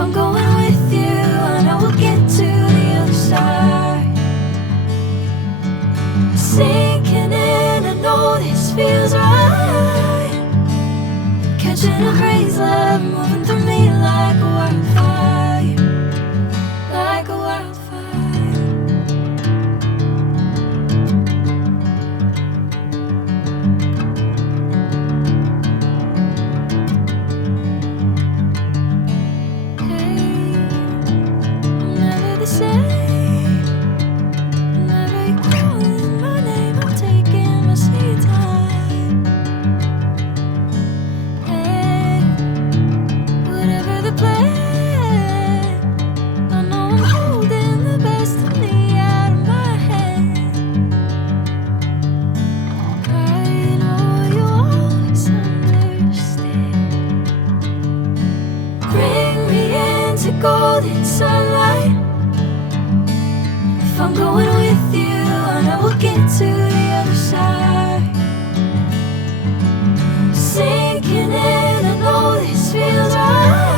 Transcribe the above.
I'm going with you, I know we'll get to the other side. Sinking in, I know this feels right. Catching a crazy love, moving through me like a wildfire, like a wildfire. Golden sunlight. If I'm going with you, I know we'll get to the other side. Sinking in, I know this feels right.